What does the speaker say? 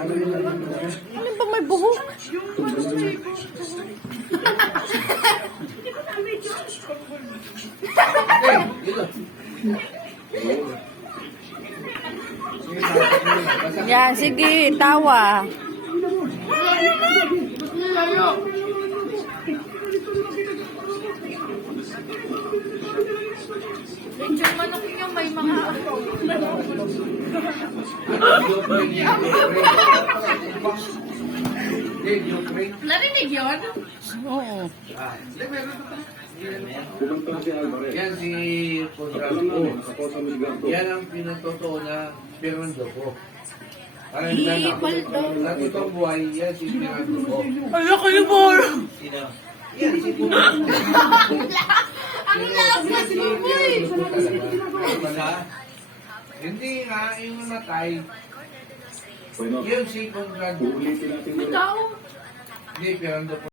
Ano ba may buhok? Yan, sige, tawa. Yung manok niyo may mga... Narinig yun? Oo. Yan si Conrado. Yan ang pinatotoo na Fernando ko. Parang sa totoong buhay, yan si Fernando ko. Ala kayo, Bor! Yan si Fernando. Ang lakas na si Buboy! Hindi nga, yung namatay. Yun si Conrado. Ikaw? Hindi, Fernando ko.